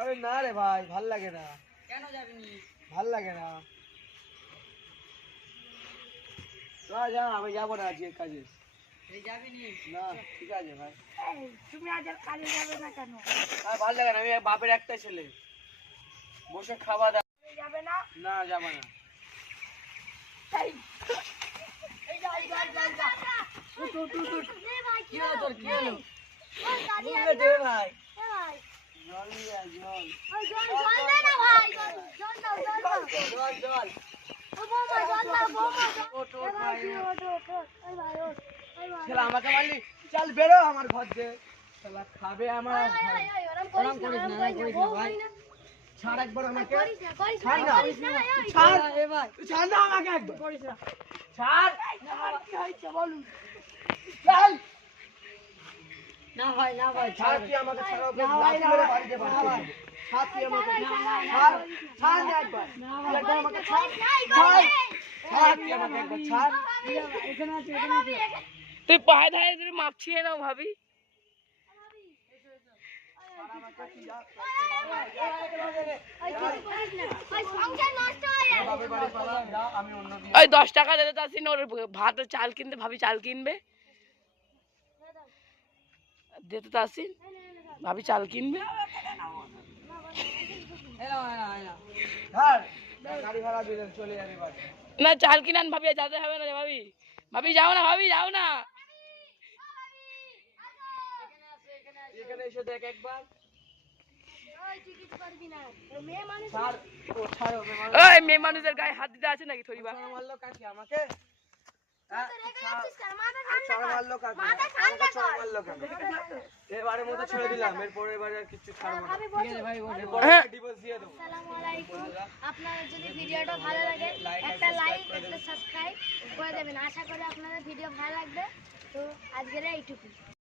আরে না রে ভাই, ভাল লাগে না। কেন যাবিনি? ভাল লাগে না। যা, আমি যাবো না আজকে কাজে। যাবিনি? না, ঠিক আছে ভাই। তুমি আজ আর কাজে যাবে না কেন? ভাল লাগে না, আমি বাপের একটাই ছেলে, বসে খাওয়া দাওয়া। যাবে না? না, যাবো না। কি হলো তোর, কি হলো? দে ভাই, জল। ছেলে আমাকে মারলি, চল বেরো আমার ঘর থেকে। শালা খাবে আমার। ওরম করিস না ভাই। ছাড় একবার আমাকে। ছাড় না। ছাড় এ ভাই, ছাড় না আমাকে একবার। করিস না। ছাড়। কি হয়েছে বলুন? চল। না ভাই, না ভাই, ছাড়, তুই আমাকে ছাড়, ওকে না ভাই, লাথি না মেরে ভাই, বাড়িতে পাঠিয়ে না ভাই। দেবো। ছাড় তুই আমাকে। ছাড়, ছাড় না একবার। না তুই ভাই, একবার আমাকে ছাড়। ছাড়। ছাড় তুই আমাকে একবার ছাড়। এখানে আছে, এখানে আছে। তুই পায়ে ধারে ধরে মাপছিয়ে নাও ভাবি। বাপের বাড়ি পালা, যা, আমি অন্য দিন। ওই 10 টাকা দিতে তাসিন, ওর ভাত ও চাল কিনতে, ভাবি চাল কিনবে। দিতে তাসিন, ভাবি চাল কিনবে। ছাড়। গাড়ি ভাড়া দিলেন, চলে যাবে বাড়ি। না চাল কিনান ভাবি, যেতে হবে না রে ভাবি। ভাবি যাও না, ভাবি যাও না। এখানে এসে দেখ একবার। মেয়ে মানুষ ছাড়। ও ছাড়, ওকে মারো। ওই মেয়ে মানুষের গায়ে হাত দিতে আছে নাকি থরিবা? ছাড় মারলো কাকে, আমাকে? হ্যাঁ, মাথা ছাড় মারলো কাকে? আমাকে ছাড় মারলো কেন? এবারে মতো ছেড়ে দিলাম, এরপরে এবারে আর কিছু ছাড়বো না। ঠিক আছে ভাই, ওঠে। এরপরে হ্যাঁ। ডিভোর্স দিয়ে দেবো। আসসালামু আলাইকুম। আপনাদের যদি ভিডিওটা ভালো লাগে একটা লাইক একটা সাবস্ক্রাইব করে দেবেন। আশা করি আপনাদের ভিডিও ভালো লাগবে। তো আজকের এইটুকু।